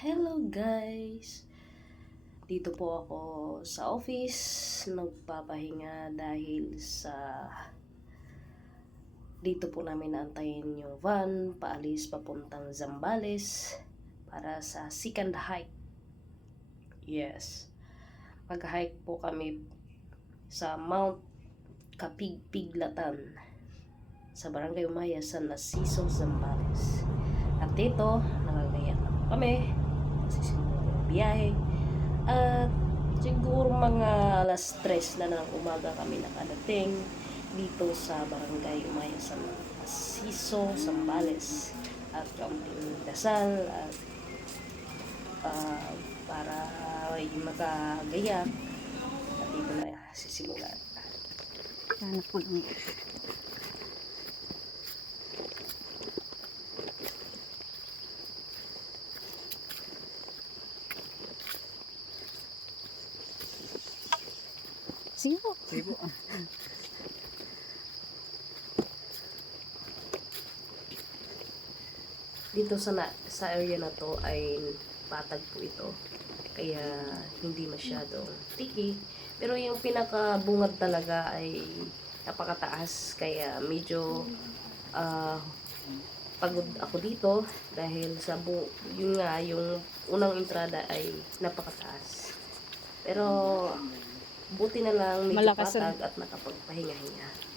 Hello guys! Dito po ako sa office, nagpapahinga dahil sa dito po namin naantayin yung van paalis papuntang Zambales para sa second hike. Yes, mag-hike po kami sa Mount Kapigpiglatan sa Barangay Umaya sa Narciso, Zambales. At dito, nagagaya na po kami. Sisimula ng biyahe. At siguro mga alas 3 na ng umaga kami nakadating dito sa Barangay Umaya sa Narciso, Zambales. At kaunting dasal at para makagaya. At dito na sisimulan. Hanap ko lang. Sibo. Dito sa area na to ay patag po ito. Kaya hindi masyadong tiki. Pero yung pinakabungad talaga ay napakataas. Kaya medyo pagod ako dito dahil sa yun nga, yung unang entrada ay napakataas. Pero buti na lang medyo Malakas patag at nakapagpahinga-hinga.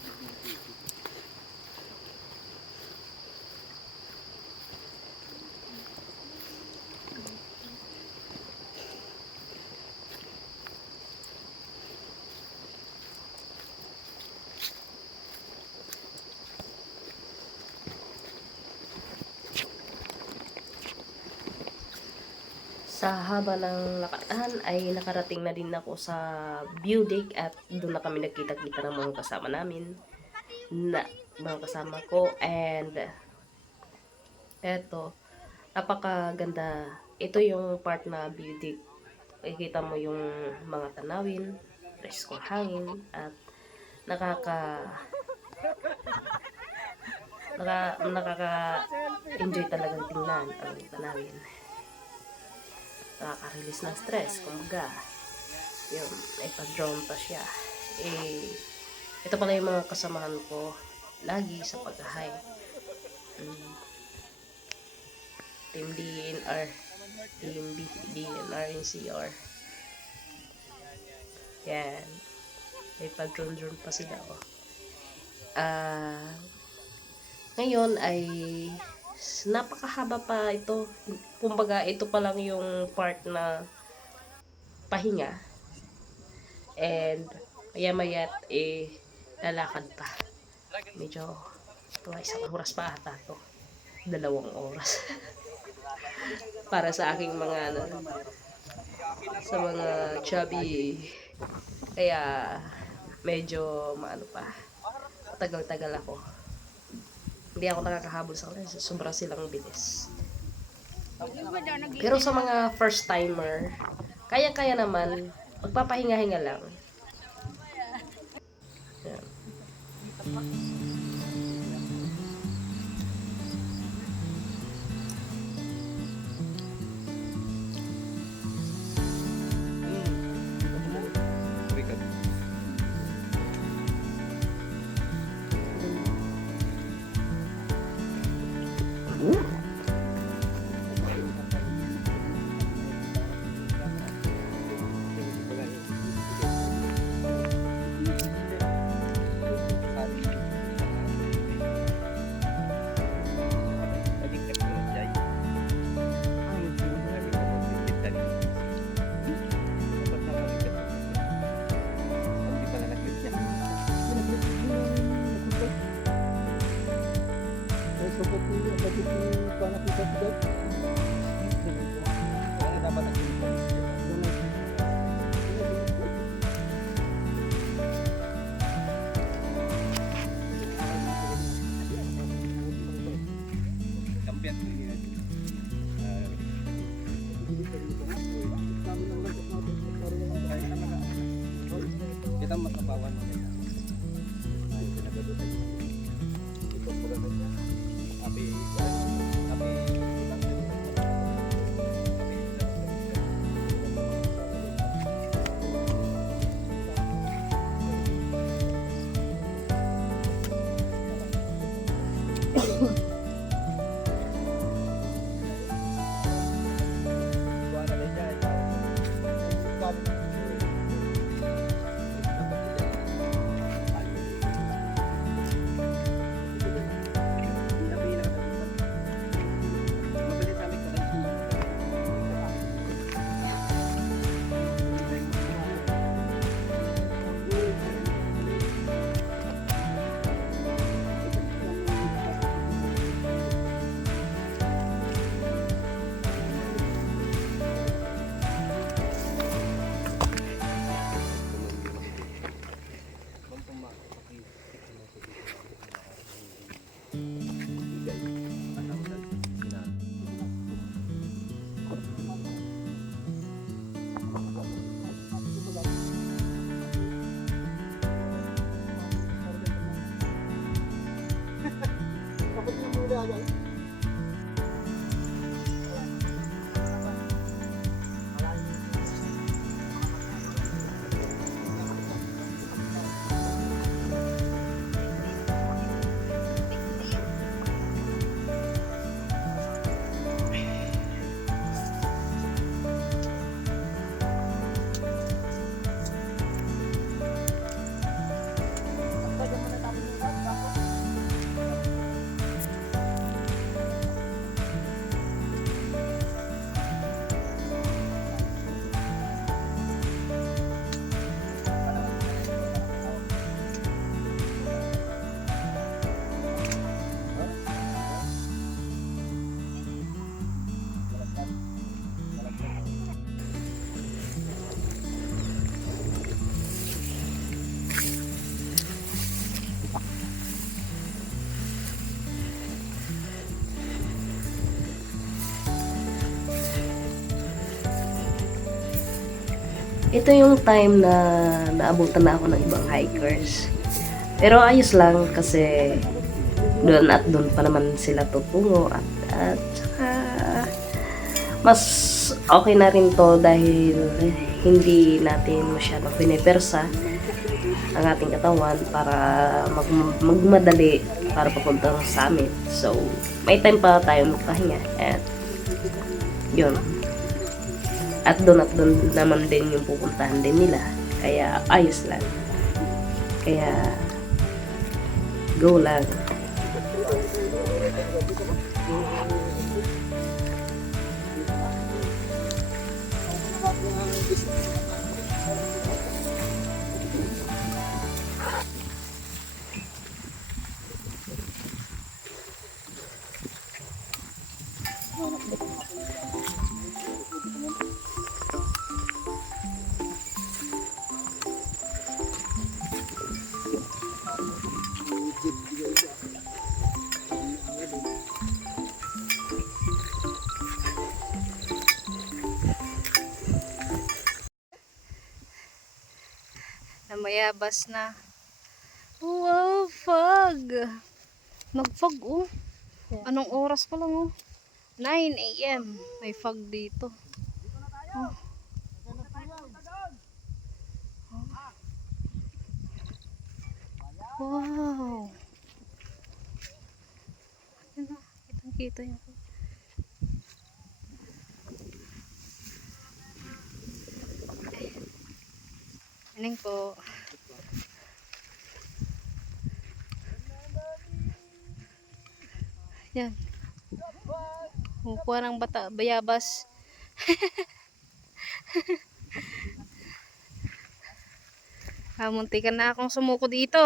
Sa haba ng lakad ay nakarating na din ako sa view deck at doon na kami nagkita-kita ng mga kasama namin, mga kasama ko, and eto, napakaganda. Ito yung part na view deck. Makikita mo yung mga tanawin, preskong hangin, at nakaka-enjoy talagang tingnan ang tanawin. Nakaka-release ng stress, kumbaga yun, ay pag-drone pa siya. Ito pala yung mga kasamahan ko lagi sa pag-hike. Team DNR, Team DNR NCR. Yan, may pag-drone pa sila. Ngayon ay napakahaba pa ito. Kumbaga, ito pa lang yung part na pahinga. And maya-maya lalakad pa. Medyo isang oras pa ata to. 2 oras. Para sa aking mga sa mga chubby. Kaya medyo tagal-tagal ako. Hindi ako nakakahabol sa kanila. Sobra silang bilis. Pero sa mga first timer, kaya-kaya naman, magpapahinga-hinga lang. Yan. Kita mas nabawan mo nila. Ay, pinagadutan niya. Ito po ganun niya. Api, ito yung time na naabutan na ako ng ibang hikers. Pero ayos lang kasi doon at doon pa naman sila tutungo at saka mas okay na rin to dahil hindi natin masyadong pinipersa ang ating katawan para magmadali para papunta sa summit. So, may time pa tayo magpahinga at yun. At doon naman din yung pupuntahan din nila. Kaya ayos lang. Kaya go lang. Na mayabas na. Wow, fog. Nag-fog oh. Anong oras pa lang oh? 9 AM. May fog dito. Oh. Wow. Ano, kitang-kita yung Ining po. Yan. Kumukuha ng bayabas. Muntikan na akong sumuko dito.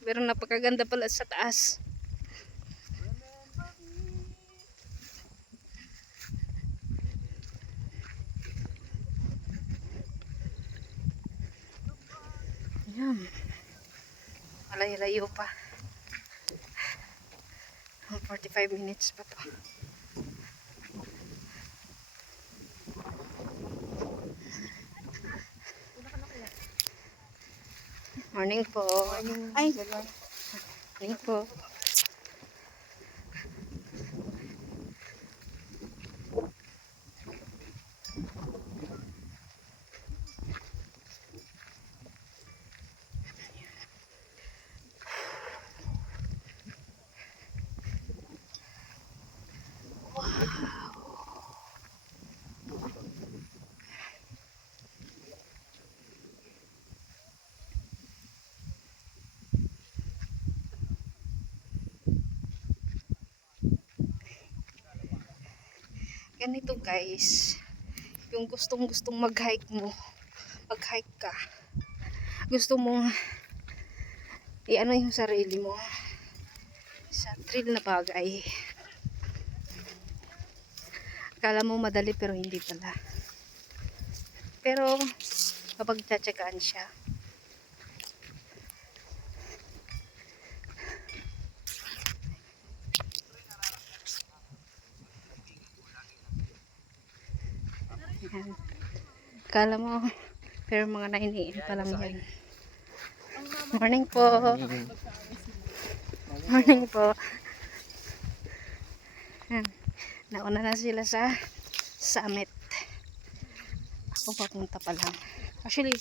Pero napakaganda pala sa taas. Ayan. Malayo-layo pa. 45 minutes pa to. Morning po. Ay, morning po. Ganito guys, yung gustong mag-hike ka, gusto mong i-ano yung sarili mo sa thrill na bagay. Akala mo madali pero hindi pala. Pero kapag tsatsagaan siya, yan. Akala mo pero mga 9 AM pa lang yan. Morning po. Morning po. Yan. Nauna na sila sa summit. Ako papunta pa lang. Actually,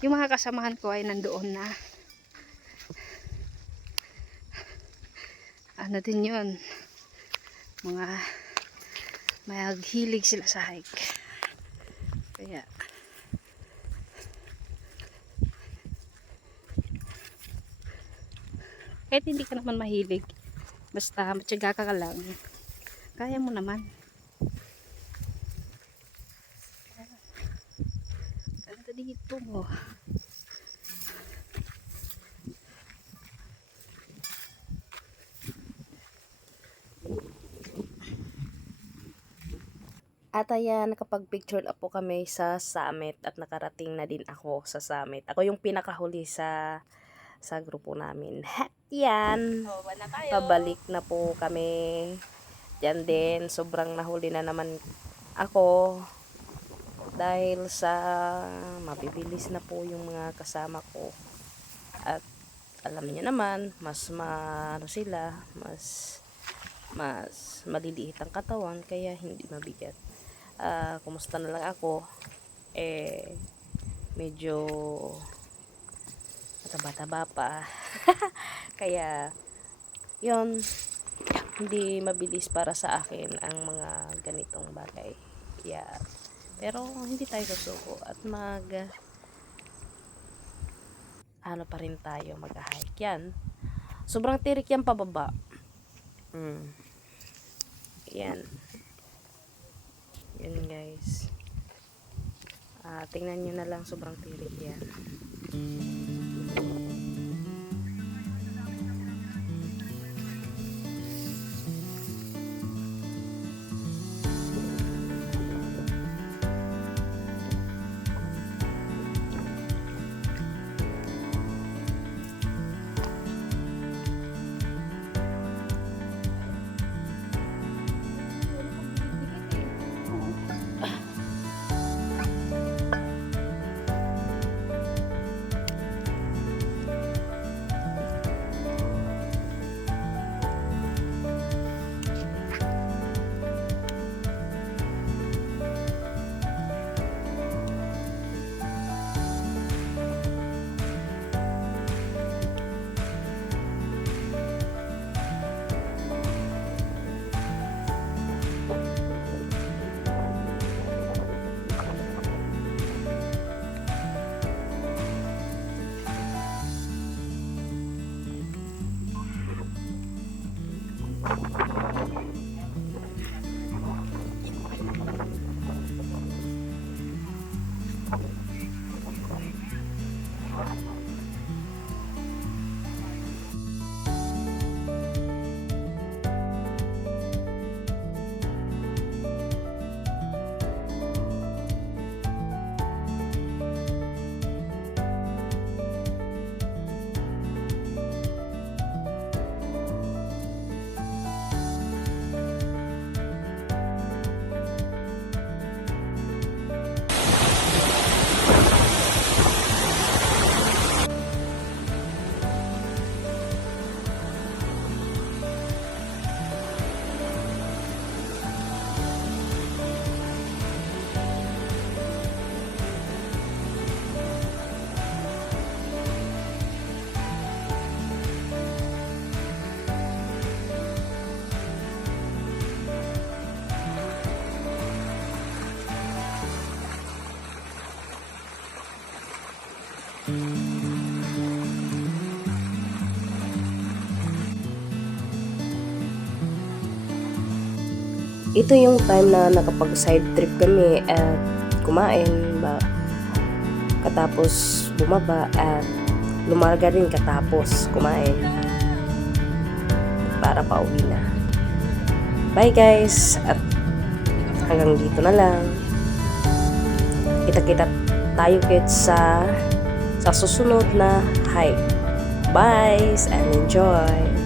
yung mga kasamahan ko ay nandoon na. Ano din yun? Mga maghilig sila sa hike. Kaya kahit hindi ka naman mahilig, basta matyaga ka lang, kaya mo naman. Ganda dito mo. At ayan, nakapag-picture na po kami sa summit at nakarating na din ako sa summit. Ako yung pinakahuli sa grupo namin. Yan. Pabalik na po kami. Yan din, sobrang nahuli na naman ako. dahil sa mabibilis na po yung mga kasama ko. At alam niyo naman, mas ano sila, mas maliliit ang katawan, kaya hindi mabigat. Kumusta na lang ako, medyo mataba-taba pa. Kaya yon, hindi mabilis para sa akin ang mga ganitong bagay. Kaya pero hindi tayo susuko at ano pa rin tayo, mag-hike yan. Sobrang tirik yan pababa. Yan. Yan guys. Tingnan nyo na lang, sobrang tirik yan. Ito yung time na nakapag side trip kami at kumain katapos bumaba at lumarga rin katapos kumain para pauwi na. Bye guys, at hanggang dito na lang. Kita-kita tayo kits sa susunod na hike. Bye and enjoy!